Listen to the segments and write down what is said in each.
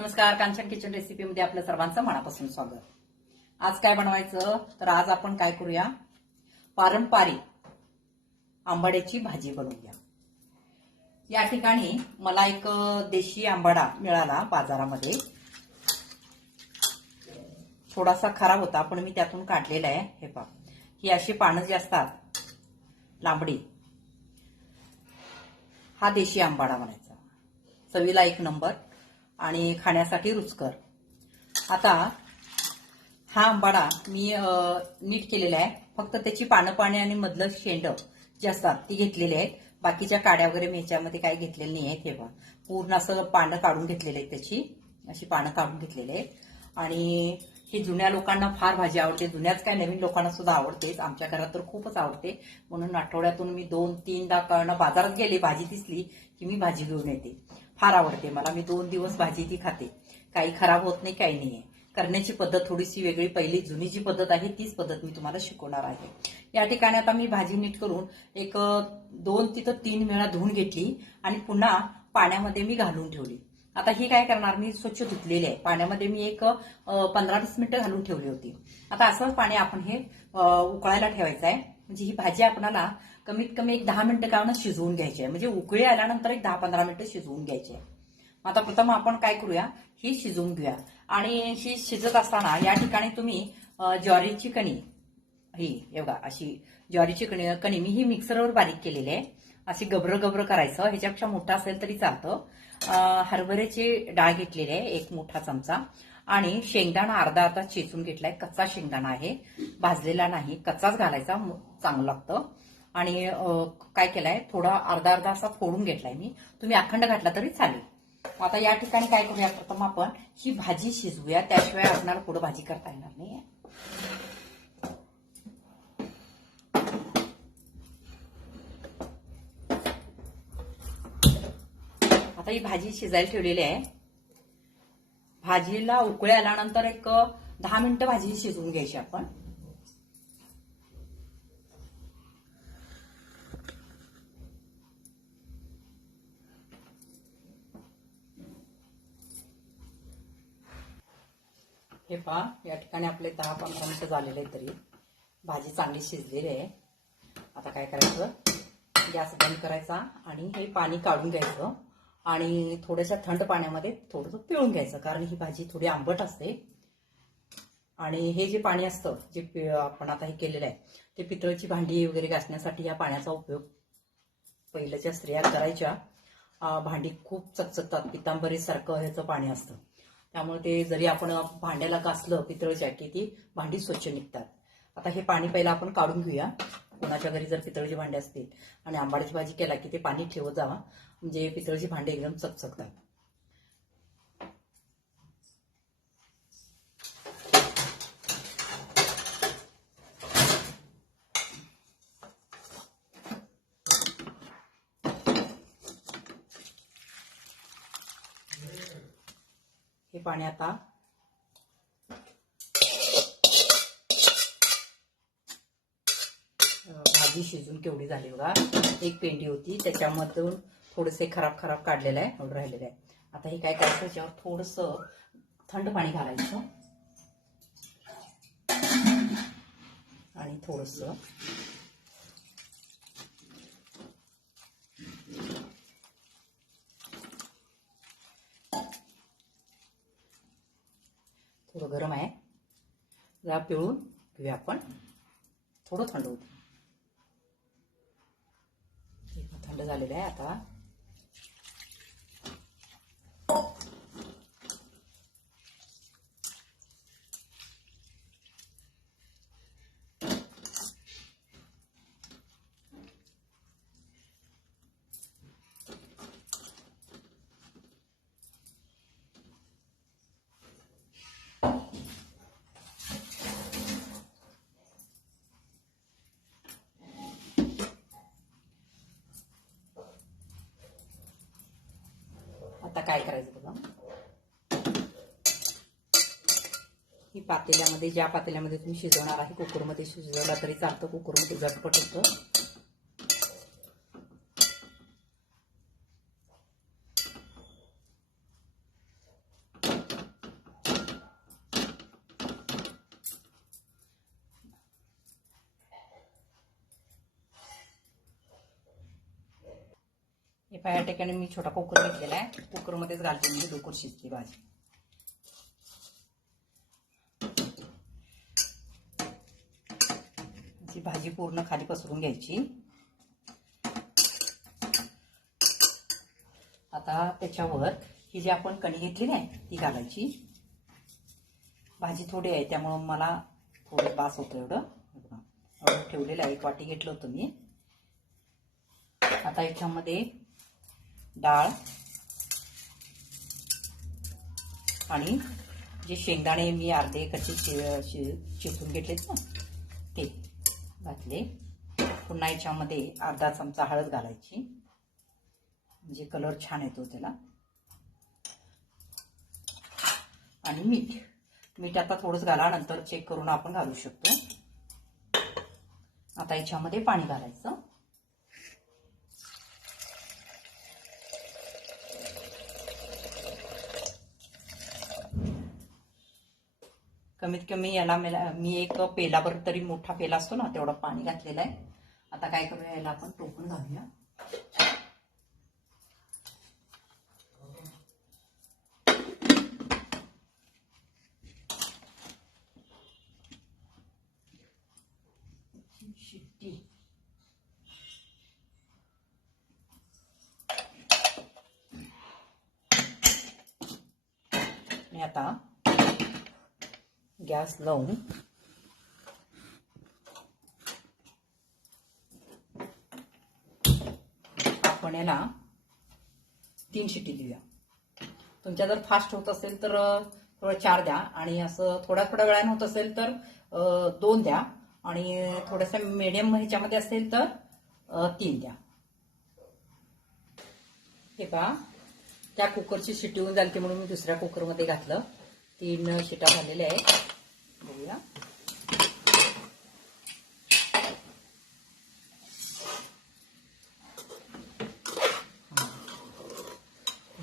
नमस्कार कांचन किचन रेसिपीमध्ये आपलं सर्वांचं मनापासून स्वागत. आज काय बनवायचं? तर आज आपण काय करूया? पारंपरिक आंबाड्याची भाजी बनवूया. या ठिकाणी मला एक देशी आंबाडा मिळाला बाजारामध्ये. थोडासा खराब होता पण मी त्यातून काढलेला आहे. हे पा ही अशी पानं जी असतात लांबडी. हा देशी आंबाडा म्हणायचा. चवीला एक नंबर. आणि खाण्यासाठी रुचकर. आता हा आंबाडा मी नीट केलेला आहे. फक्त त्याची पानं पाणी आणि मधलं शेंड जे असतात ती घेतलेली आहेत. बाकीच्या काड्या वगैरे मी ह्याच्यामध्ये काही घेतलेले नाही आहेत तेव्हा. पूर्ण असं पानं काढून घेतलेले आहेत त्याची. अशी पानं काढून घेतलेली आहेत. आणि ही जुन्या लोकांना फार भाजी आवडते. जुन्याच काय नवीन लोकांना सुद्धा आवडतेच आमच्या घरात तर खूपच आवडते. म्हणून आठवड्यातून मी दोन तीनदा कळणं बाजारात गेले भाजी दिसली की मी भाजी घेऊन येते. फार आवडते मला. मी दोन दिवस भाजी ती खाते. काही खराब होत नाही काही नाही करण्याची पद्धत थोडीशी वेगळी. पहिली जुनी जी पद्धत आहे तीच पद्धत मी तुम्हाला शिकवणार आहे. या ठिकाणी आता मी भाजी नीट करून एक दोन तिथं तीन वेळा धुवून घेतली आणि पुन्हा पाण्यामध्ये मी घालून ठेवली. आता ही काय करणार? मी स्वच्छ धुतलेली आहे. पाण्यामध्ये मी एक पंधरा वीस मिनिटं घालून ठेवली होती. आता असंच पाणी आपण हे उकळायला ठेवायचं आहे. म्हणजे ही भाजी आपणाला कमीत कमी एक दहा मिनिटं काय शिजवून घ्यायची आहे. म्हणजे उकळी आल्यानंतर एक दहा पंधरा मिनिटं शिजवून घ्यायची आहे. आता प्रथम आपण काय करूया? ही शिजवून घेऊया. आणि ही शिजत असताना या ठिकाणी तुम्ही ज्वारीची कणी ही एवढा अशी ज्वारीची कणी कणी मी ही मिक्सरवर बारीक केलेली आहे. अशी गबर गबर करायचं. ह्याच्यापेक्षा मोठा असेल तरी चालतं. हरभऱ्याची डाळ घेतलेली आहे एक मोठा चमचा. आणि शेंगदाणा अर्धा अर्धा चेचून घेतलाय. कच्चा शेंगदाणा आहे. भाजलेला नाही. कच्चाच घालायचा. चांगलं लागतं. आणि काय केलंय? थोडा अर्धा अर्धा असा फोडून घेतलाय मी. तुम्ही अखंड घातला तरी चालेल. आता या ठिकाणी काय करूया? प्रथम आपण ही भाजी शिजवूया. त्याशिवाय आपल्याला पुढे भाजी करता येणार नाही आता ही भाजी शिजायला ठेवलेली आहे. भाजीला उकळी आल्यानंतर एक दहा मिनिटं भाजी शिजवून घ्यायची आपण. हे पहा या ठिकाणी आपले दहा पंधरा मिनिटं झालेले आहेत तरी भाजी चांगली शिजलेली आहे. आता काय करायचं? गॅस बंद करायचा आणि हे पाणी काढून घ्यायचं. आणि थोड्याशा थंड पाण्यामध्ये थोडंसं पिळून घ्यायचं कारण ही भाजी थोडी आंबट असते. आणि हे जे पाणी असतं जे आपण आता हे केलेलं आहे ते पितळची भांडी वगैरे घासण्यासाठी या पाण्याचा उपयोग पहिल्याच्या स्त्रिया करायच्या. भांडी खूप चकचकतात पितांबरीसारखं ह्याचं पाणी असतं. त्यामुळे ते जरी आपण भांड्याला घासलं पितळच्या की ती भांडी स्वच्छ निघतात. आता हे पाणी पहिलं आपण काढून घेऊया. कोणाच्या घरी जर पितळची भांडे असतील आणि आंबाड्याची भाजी केला की ते पाणी ठेवत जावा म्हणजे पितळची भांडे एकदम चकचकतात. हे पाणी आता भाजी शिजून केवढी झाली बघा. एक पेंडी होती त्याच्यामधून थोडेसे खराब खराब काढलेलं आहे एवढं राहिलेलं आहे. आता हे काय करायचं याच्यावर थोडस थंड पाणी घालायचं. आणि थोडस थोडं गरम आहे. जरा पिळून घेऊया आपण. थोडं थंड होतं हे पण थंड झालेलं आहे आता आता काय करायचं बघा ही पातेल्यामध्ये ज्या पातेल्यामध्ये तुम्ही शिजवणार आहे कुकरमध्ये शिजवला तरी चालतं कुकरमध्ये झटपट होतं. पाया ठिकाणी मी छोटा कुकर घेतलेला आहे. कुकरमध्येच घालते म्हणजे लवकर शिजते भाजी. जी भाजी पूर्ण खाली पसरून घ्यायची. आता त्याच्यावर ही जी आपण कणी घेतली नाही ती घालायची. भाजी थोडी आहे त्यामुळं मला थोडं बास होतं एवढं. एवढं ठेवलेलं आहे. एक वाटी घेतलं होतं मी. आता याच्यामध्ये डाळ आणि जे शेंगदाणे मी अर्धे कच्चे चि शे- घेतलेत ना ते घातले. पुन्हा याच्यामध्ये अर्धा चमचा हळद घालायची. म्हणजे कलर छान येतो त्याला. आणि मीठ. मीठ आता थोडंच घाला नंतर चेक करून आपण घालू शकतो. आता याच्यामध्ये पाणी घालायचं. म्हणजे कमीत कमी याला मी एक पेलावर तरी मोठा पेला असतो ना तेवढं पाणी घातलेलं आहे. आता काय करूया याला आपण टोकून घालूया. आता गॅस लावून आपण याला तीन शिटी देऊया. तुमच्या जर फास्ट होत असेल तर थोडं चार द्या आणि असं थोड्या थोड्या वेळाने होत असेल तर दोन द्या आणि थोडंसं मिडियम ह्याच्यामध्ये असेल तर तीन द्या. हे पहा त्या कुकरची शिटी होऊन झाली म्हणून मी दुसऱ्या कुकरमध्ये घातलं. तीन शिटा झालेल्या आहेत. बघूया.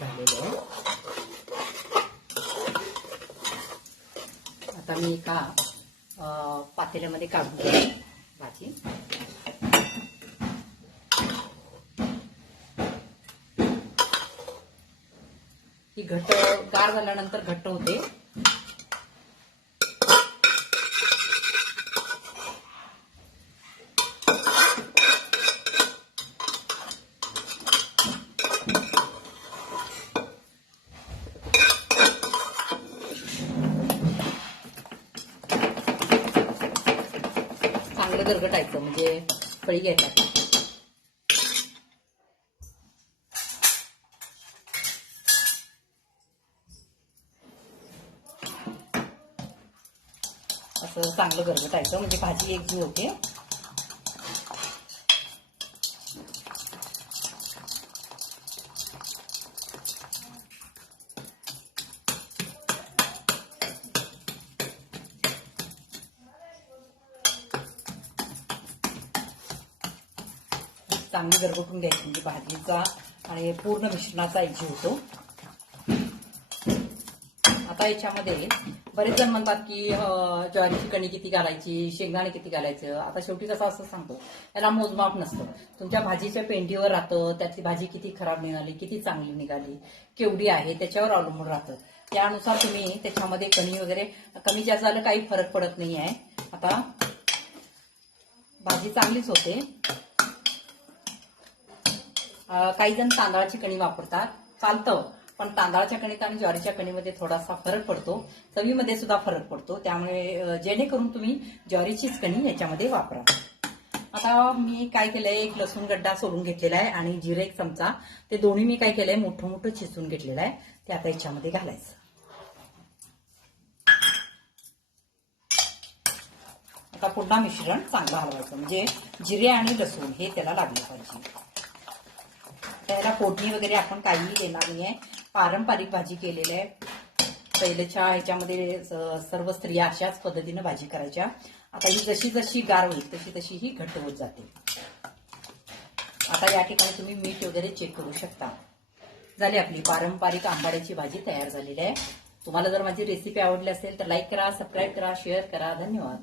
झालेलं आहे. आता मी एका पातेल्यामध्ये काढून घेते भाजी. ही घट्ट गार झाल्यानंतर घट्ट होते. चांगलं गरगटायचं म्हणजे फळी घ्यायचा असं चांगलं गरगटायचं म्हणजे भाजी एक जी होते. चांगली गरगटून घ्यायची म्हणजे भाजीचा आणि पूर्ण मिश्रणाचा एकजीव होतो. आता याच्यामध्ये बरेच जण म्हणतात की ज्वारीची कणी किती घालायची शेंगदाणे किती घालायचं? आता शेवटी कसं असं सांगतो याला मोजमाप नसतं. तुमच्या भाजीच्या पेंडीवर राहतं त्यातली भाजी किती खराब निघाली किती चांगली निघाली केवढी आहे त्याच्यावर अवलंबून राहतं. त्यानुसार तुम्ही त्याच्यामध्ये कणी वगैरे कमी जास्त झालं काही फरक पडत नाही आहे आता भाजी चांगलीच होते. काही जण तांदळाची कणी वापरतात. चालतं. पण तांदळाच्या कणीत आणि ज्वारीच्या कणीमध्ये थोडासा फरक पडतो. चवीमध्ये सुद्धा फरक पडतो. त्यामुळे जेणेकरून तुम्ही ज्वारीचीच कणी याच्यामध्ये वापरा. आता मी काय केलंय? एक लसूण गड्डा सोडून घेतलेला आहे आणि जिरे एक चमचा. ते दोन्ही मी काय केलंय? मोठं मोठं चिसून घेतलेलं आहे. ते आता याच्यामध्ये घालायचं. आता पुन्हा मिश्रण चांगलं हलवायचं. म्हणजे जिरे आणि लसूण हे त्याला लागलं पाहिजे. त्याला फोडणी वगैरे आपण काहीही देणार आहे पारंपरिक भाजी केलेली आहे. पहिल्याच्या ह्याच्यामध्ये स- सर्व स्त्रिया अशाच पद्धतीनं भाजी करायच्या. आता ही जशी जशी गार होईल तशी तशी ही घट्ट होत जाते. आता या ठिकाणी तुम्ही मीठ वगैरे चेक करू शकता. झाली आपली पारंपरिक आंबाड्याची भाजी तयार झालेली आहे. तुम्हाला जर माझी रेसिपी आवडली असेल तर लाईक करा सबस्क्राईब करा शेअर करा. धन्यवाद.